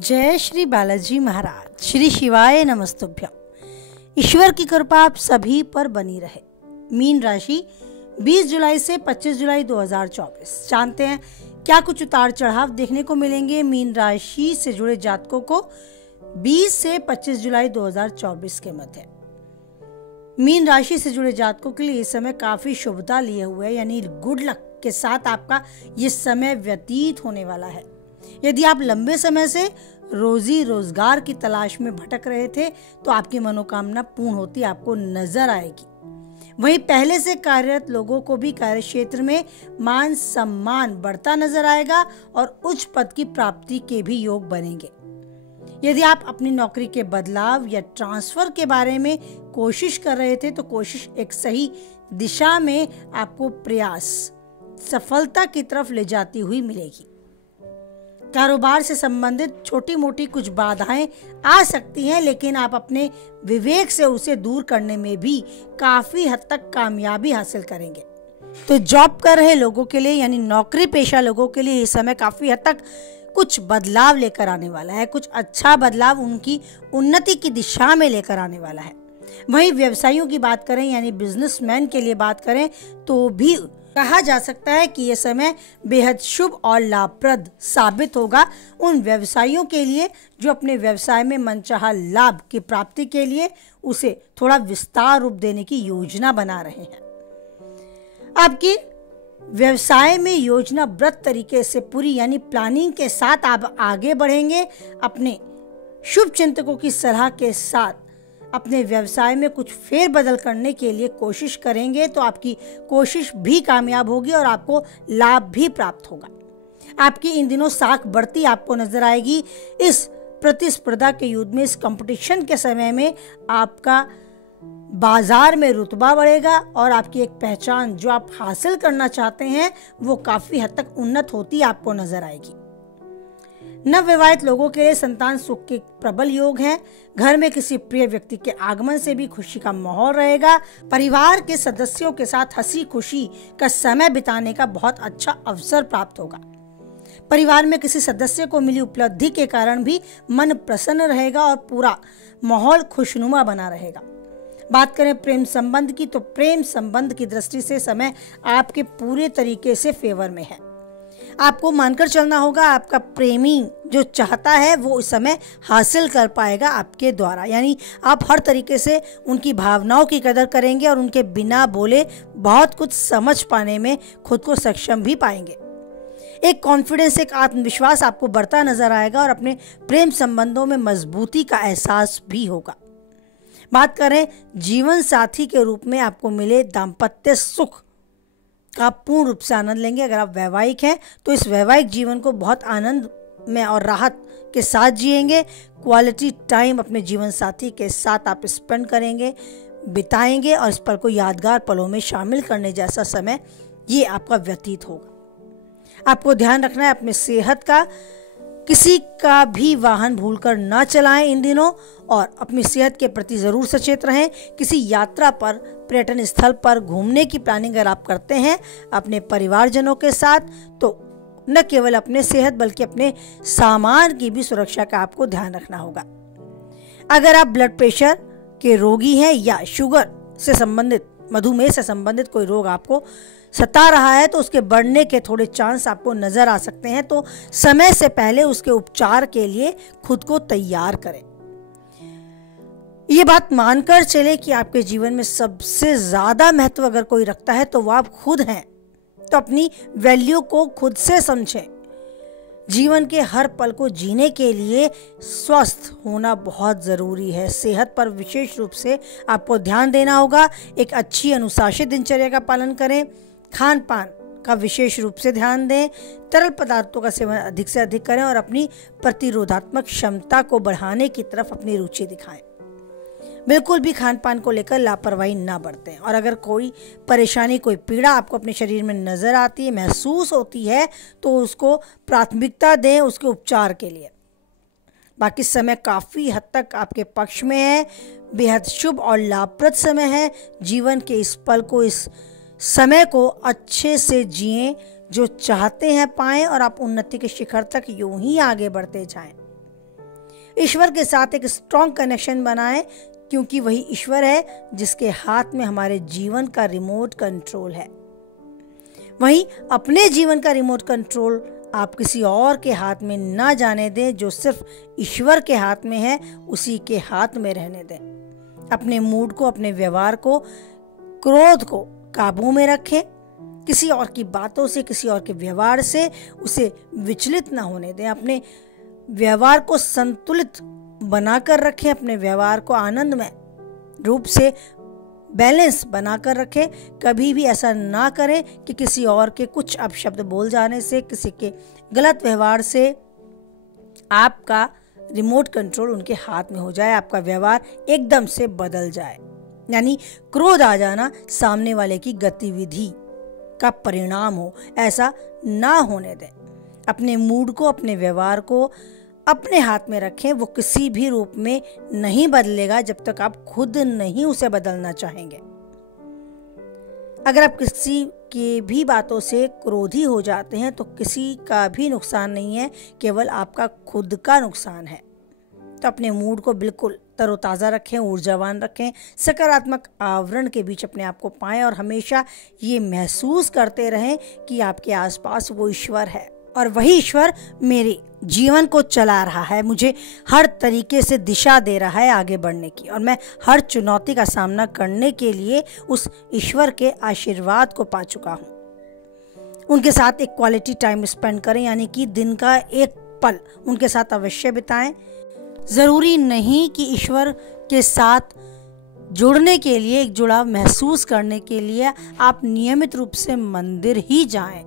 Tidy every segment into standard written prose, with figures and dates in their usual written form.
जय श्री बालाजी महाराज। श्री शिवाय नमस्तुभ्यम। ईश्वर की कृपा आप सभी पर बनी रहे। मीन राशि 20 जुलाई से 25 जुलाई 2024। जानते हैं क्या कुछ उतार चढ़ाव देखने को मिलेंगे मीन राशि से जुड़े जातकों को 20 से 25 जुलाई 2024 के मध्य। मीन राशि से जुड़े जातकों के लिए इस समय काफी शुभता लिए हुए है, यानी गुड लक के साथ आपका ये समय व्यतीत होने वाला है। यदि आप लंबे समय से रोजी रोजगार की तलाश में भटक रहे थे तो आपकी मनोकामना पूर्ण होती आपको नजर आएगी। वहीं पहले से कार्यरत लोगों को भी कार्य क्षेत्र में मान सम्मान बढ़ता नजर आएगा और उच्च पद की प्राप्ति के भी योग बनेंगे। यदि आप अपनी नौकरी के बदलाव या ट्रांसफर के बारे में कोशिश कर रहे थे तो कोशिश एक सही दिशा में आपको प्रयास सफलता की तरफ ले जाती हुई मिलेगी। कारोबार से संबंधित छोटी मोटी कुछ बाधाएं आ सकती हैं, लेकिन आप अपने विवेक से उसे दूर करने में भी काफी हद तक कामयाबी हासिल करेंगे। तो जॉब कर रहे लोगों के लिए यानी नौकरी पेशा लोगों के लिए इस समय काफी हद तक कुछ बदलाव लेकर आने वाला है। कुछ अच्छा बदलाव उनकी उन्नति की दिशा में लेकर आने वाला है। वहीं व्यवसायियों की बात करें यानी बिजनेसमैन के लिए बात करें तो भी कहा जा सकता है कि यह समय बेहद शुभ और लाभप्रद साबित होगा उन व्यवसायियों के लिए जो अपने व्यवसाय में मनचाहा लाभ की प्राप्ति के लिए उसे थोड़ा विस्तार रूप देने की योजना बना रहे हैं। आपकी व्यवसाय में योजनाबद्ध तरीके से पूरी यानी प्लानिंग के साथ आप आगे बढ़ेंगे। अपने शुभ चिंतकों की सलाह के साथ अपने व्यवसाय में कुछ फेरबदल करने के लिए कोशिश करेंगे तो आपकी कोशिश भी कामयाब होगी और आपको लाभ भी प्राप्त होगा। आपकी इन दिनों साख बढ़ती आपको नजर आएगी। इस प्रतिस्पर्धा के युद्ध में, इस कंपटीशन के समय में आपका बाजार में रुतबा बढ़ेगा और आपकी एक पहचान जो आप हासिल करना चाहते हैं वो काफी हद तक उन्नत होती आपको नजर आएगी। नवविवाहित लोगों के लिए संतान सुख के प्रबल योग हैं। घर में किसी प्रिय व्यक्ति के आगमन से भी खुशी का माहौल रहेगा। परिवार के सदस्यों के साथ हंसी खुशी का समय बिताने का बहुत अच्छा अवसर प्राप्त होगा। परिवार में किसी सदस्य को मिली उपलब्धि के कारण भी मन प्रसन्न रहेगा और पूरा माहौल खुशनुमा बना रहेगा। बात करें प्रेम संबंध की तो प्रेम संबंध की दृष्टि से समय आपके पूरे तरीके से फेवर में है। आपको मानकर चलना होगा आपका प्रेमी जो चाहता है वो इस समय हासिल कर पाएगा आपके द्वारा, यानी आप हर तरीके से उनकी भावनाओं की कदर करेंगे और उनके बिना बोले बहुत कुछ समझ पाने में खुद को सक्षम भी पाएंगे। एक कॉन्फिडेंस, एक आत्मविश्वास आपको बढ़ता नजर आएगा और अपने प्रेम संबंधों में मजबूती का एहसास भी होगा। बात करें जीवन साथी के रूप में आपको मिले दाम्पत्य सुख का पूर्ण रूप से आनंद लेंगे। अगर आप वैवाहिक हैं तो इस वैवाहिक जीवन को बहुत आनंद में और राहत के साथ जिएंगे। क्वालिटी टाइम अपने जीवन साथी के साथ आप स्पेंड करेंगे, बिताएंगे और इस पल को यादगार पलों में शामिल करने जैसा समय ये आपका व्यतीत होगा। आपको ध्यान रखना है अपने सेहत का। किसी का भी वाहन भूलकर ना चलाएं इन दिनों और अपनी सेहत के प्रति जरूर सचेत रहें। किसी यात्रा पर, पर्यटन स्थल पर घूमने की प्लानिंग अगर आप करते हैं अपने परिवारजनों के साथ तो न केवल अपने सेहत बल्कि अपने सामान की भी सुरक्षा का आपको ध्यान रखना होगा। अगर आप ब्लड प्रेशर के रोगी हैं या शुगर से संबंधित, मधुमेह से संबंधित कोई रोग आपको सता रहा है तो उसके बढ़ने के थोड़े चांस आपको नजर आ सकते हैं, तो समय से पहले उसके उपचार के लिए खुद को तैयार करें। ये बात मानकर चले कि आपके जीवन में सबसे ज्यादा महत्व अगर कोई रखता है तो वो आप खुद हैं, तो अपनी वैल्यू को खुद से समझें। जीवन के हर पल को जीने के लिए स्वस्थ होना बहुत ज़रूरी है। सेहत पर विशेष रूप से आपको ध्यान देना होगा। एक अच्छी अनुशासित दिनचर्या का पालन करें। खान पान का विशेष रूप से ध्यान दें। तरल पदार्थों का सेवन अधिक से अधिक करें और अपनी प्रतिरोधात्मक क्षमता को बढ़ाने की तरफ अपनी रुचि दिखाएं। बिल्कुल भी खान पान को लेकर लापरवाही ना बरतें और अगर कोई परेशानी, कोई पीड़ा आपको अपने शरीर में नजर आती है, महसूस होती है तो उसको प्राथमिकता दें उसके उपचार के लिए। बाकी समय काफ़ी हद तक आपके पक्ष में है। बेहद शुभ और लाभप्रद समय है। जीवन के इस पल को, इस समय को अच्छे से जिएं, जो चाहते हैं पाएं और आप उन्नति के शिखर तक यूं ही आगे बढ़ते जाएं। ईश्वर के साथ एक स्ट्रॉन्ग कनेक्शन बनाएं, क्योंकि वही ईश्वर है जिसके हाथ में हमारे जीवन का रिमोट कंट्रोल है। वहीं अपने जीवन का रिमोट कंट्रोल आप किसी और के हाथ में ना जाने दें। जो सिर्फ ईश्वर के हाथ में है उसी के हाथ में रहने दें। अपने मूड को, अपने व्यवहार को, क्रोध को काबू में रखें। किसी और की बातों से, किसी और के व्यवहार से उसे विचलित ना होने दें। अपने व्यवहार को संतुलित बनाकर रखें। अपने व्यवहार को आनंदमय रूप से बैलेंस बनाकर रखें। कभी भी ऐसा ना करें कि किसी और के कुछ अपशब्द बोल जाने से, किसी के गलत व्यवहार से आपका रिमोट कंट्रोल उनके हाथ में हो जाए, आपका व्यवहार एकदम से बदल जाए। यानी क्रोध आ जाना सामने वाले की गतिविधि का परिणाम हो, ऐसा ना होने दें। अपने मूड को, अपने व्यवहार को अपने हाथ में रखें। वो किसी भी रूप में नहीं बदलेगा जब तक आप खुद नहीं उसे बदलना चाहेंगे। अगर आप किसी की भी बातों से क्रोधी हो जाते हैं तो किसी का भी नुकसान नहीं है, केवल आपका खुद का नुकसान है। तो अपने मूड को बिल्कुल तरोताज़ा रखें, ऊर्जावान रखें, सकारात्मक आवरण के बीच अपने आप को पाएं और हमेशा ये महसूस करते रहें कि आपके आसपास वो ईश्वर है और वही ईश्वर मेरे जीवन को चला रहा है, मुझे हर तरीके से दिशा दे रहा है आगे बढ़ने की, और मैं हर चुनौती का सामना करने के लिए उस ईश्वर के आशीर्वाद को पा चुका हूँ। उनके साथ एक क्वालिटी टाइम स्पेंड करें, यानी कि दिन का एक पल उनके साथ अवश्य बिताएं। ज़रूरी नहीं कि ईश्वर के साथ जुड़ने के लिए, एक जुड़ाव महसूस करने के लिए आप नियमित रूप से मंदिर ही जाएं,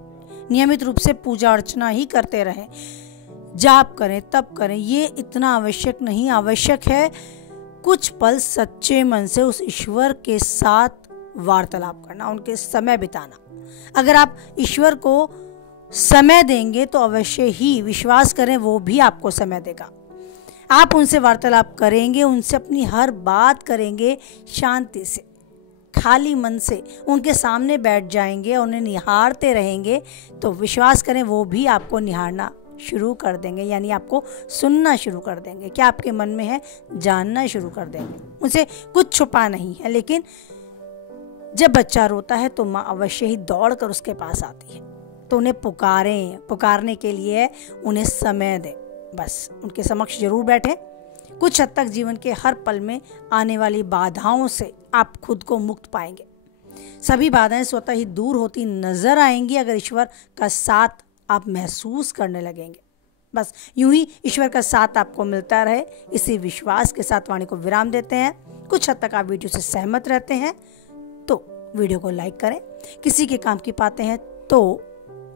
नियमित रूप से पूजा अर्चना ही करते रहें, जाप करें, तप करें, ये इतना आवश्यक नहीं। आवश्यक है कुछ पल सच्चे मन से उस ईश्वर के साथ वार्तालाप करना, उनके समय बिताना। अगर आप ईश्वर को समय देंगे तो अवश्य ही, विश्वास करें, वो भी आपको समय देगा। आप उनसे वार्तालाप करेंगे, उनसे अपनी हर बात करेंगे, शांति से, खाली मन से उनके सामने बैठ जाएंगे, उन्हें निहारते रहेंगे, तो विश्वास करें वो भी आपको निहारना शुरू कर देंगे, यानी आपको सुनना शुरू कर देंगे। क्या आपके मन में है जानना शुरू कर देंगे। उनसे कुछ छुपा नहीं है। लेकिन जब बच्चा रोता है तो माँ अवश्य ही दौड़ कर उसके पास आती है। तो उन्हें पुकारने के लिए उन्हें समय दें। बस उनके समक्ष जरूर बैठें। कुछ हद तक जीवन के हर पल में आने वाली बाधाओं से आप खुद को मुक्त पाएंगे। सभी बाधाएं स्वतः ही दूर होती नजर आएंगी अगर ईश्वर का साथ आप महसूस करने लगेंगे। बस यूं ही ईश्वर का साथ आपको मिलता रहे, इसी विश्वास के साथ वाणी को विराम देते हैं। कुछ हद तक आप वीडियो से सहमत रहते हैं तो वीडियो को लाइक करें, किसी के काम की पाते हैं तो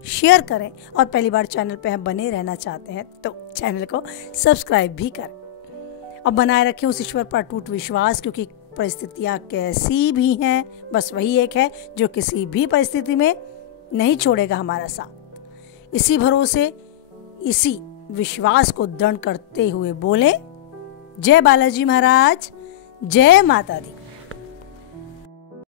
शेयर करें, और पहली बार चैनल पे बने रहना चाहते हैं तो चैनल को सब्सक्राइब भी करें और बनाए रखें उस ईश्वर पर अटूट विश्वास, क्योंकि परिस्थितियाँ कैसी भी हैं बस वही एक है जो किसी भी परिस्थिति में नहीं छोड़ेगा हमारा साथ। इसी भरोसे, इसी विश्वास को दृढ़ करते हुए बोले, जय बालाजी महाराज, जय माता दी।